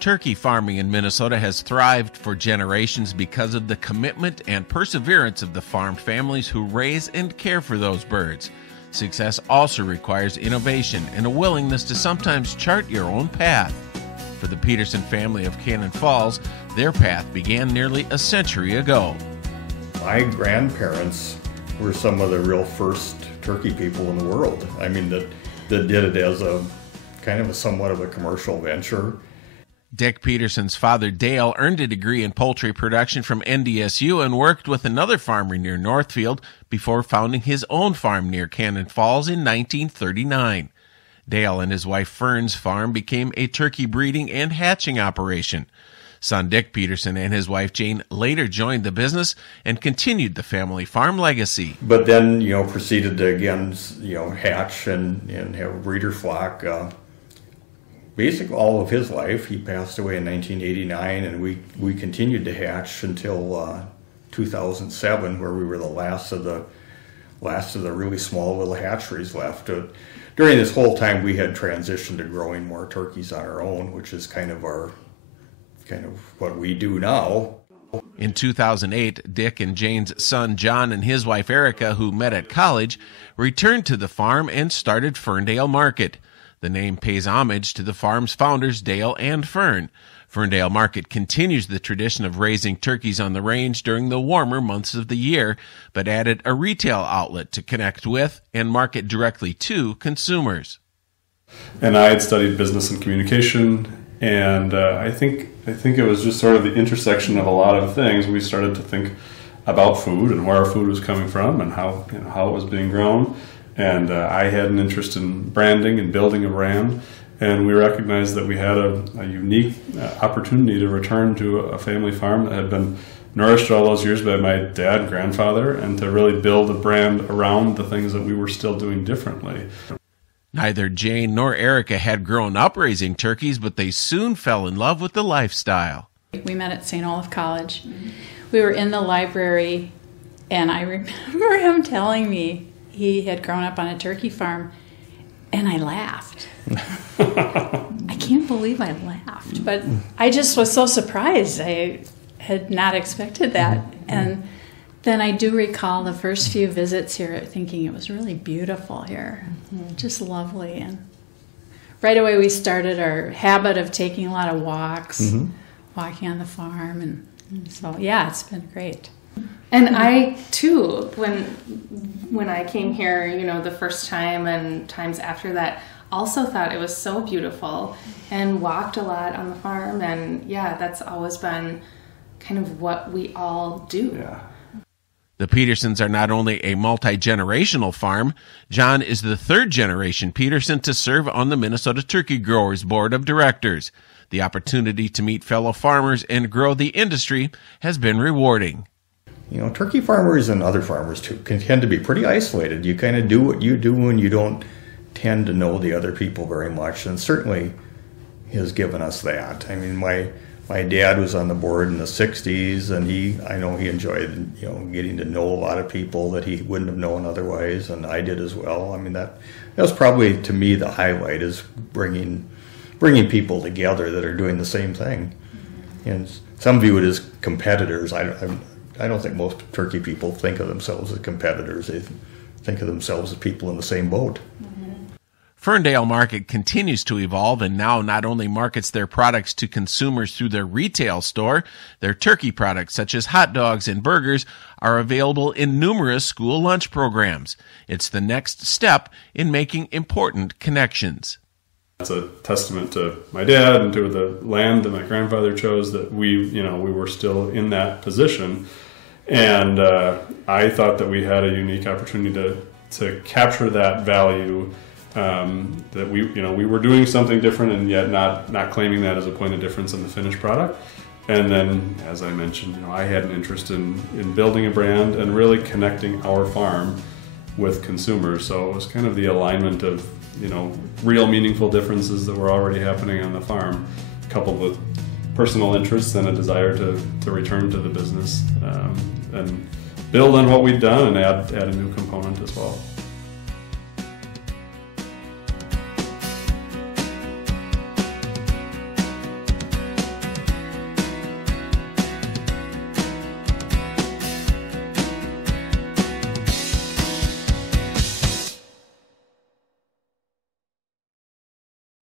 Turkey farming in Minnesota has thrived for generations because of the commitment and perseverance of the farm families who raise and care for those birds. Success also requires innovation and a willingness to sometimes chart your own path. For the Peterson family of Cannon Falls, their path began nearly a century ago. My grandparents were some of the real first turkey people in the world. I mean, that did it as a kind of somewhat of a commercial venture. Dick Peterson's father, Dale, earned a degree in poultry production from NDSU and worked with another farmer near Northfield before founding his own farm near Cannon Falls in 1939. Dale and his wife Fern's farm became a turkey breeding and hatching operation. Son Dick Peterson and his wife Jane later joined the business and continued the family farm legacy. But then, proceeded to again, hatch and have a breeder flock. Basically all of his life. He passed away in 1989, and we continued to hatch until 2007, where we were the last of the really small little hatcheries left. During this whole time, we had transitioned to growing more turkeys on our own, which is kind of what we do now. In 2008, Dick and Jane's son John and his wife Erica, who met at college, returned to the farm and started Ferndale Market. The name pays homage to the farm's founders, Dale and Fern. Ferndale Market continues the tradition of raising turkeys on the range during the warmer months of the year, but added a retail outlet to connect with and market directly to consumers. And I had studied business and communication, and I think it was just sort of the intersection of a lot of things. We started to think about food and where our food was coming from and how it was being grown. And I had an interest in branding and building a brand, and we recognized that we had a unique opportunity to return to a family farm that had been nourished all those years by my dad, grandfather, and to really build a brand around the things that we were still doing differently. Neither Jane nor Erica had grown up raising turkeys, but they soon fell in love with the lifestyle. We met at St. Olaf College. We were in the library, and I remember him telling me he had grown up on a turkey farm, and I laughed. I can't believe I laughed, but I just was so surprised. I had not expected that. And then I do recall the first few visits here thinking it was really beautiful here, just lovely. And right away we started our habit of taking a lot of walks, walking on the farm, and so yeah, it's been great. And I too, when I came here, the first time and times after that, also thought it was so beautiful and walked a lot on the farm. And yeah, that's always been kind of what we all do. Yeah. The Petersons are not only a multi-generational farm. John is the third generation Peterson to serve on the Minnesota Turkey Growers Board of Directors. The opportunity to meet fellow farmers and grow the industry has been rewarding. Turkey farmers and other farmers too can tend to be pretty isolated. You kind of do what you do and you don't tend to know the other people very much, and certainly has given us that. I mean, my dad was on the board in the 60s, and I know he enjoyed getting to know a lot of people that he wouldn't have known otherwise, and I did as well. I mean, that was probably, to me, the highlight, is bringing people together that are doing the same thing. And some view it as competitors. I don't think most turkey people think of themselves as competitors. They think of themselves as people in the same boat. Ferndale Market continues to evolve and now not only markets their products to consumers through their retail store, their turkey products such as hot dogs and burgers are available in numerous school lunch programs. It's the next step in making important connections. It's a testament to my dad and to the land that my grandfather chose that we were still in that position. And I thought that we had a unique opportunity to capture that value, that we were doing something different and yet not claiming that as a point of difference in the finished product. And then, as I mentioned, I had an interest in building a brand and really connecting our farm with consumers. So it was kind of the alignment of real meaningful differences that were already happening on the farm, coupled with personal interests and a desire to return to the business and build on what we've done and add a new component as well.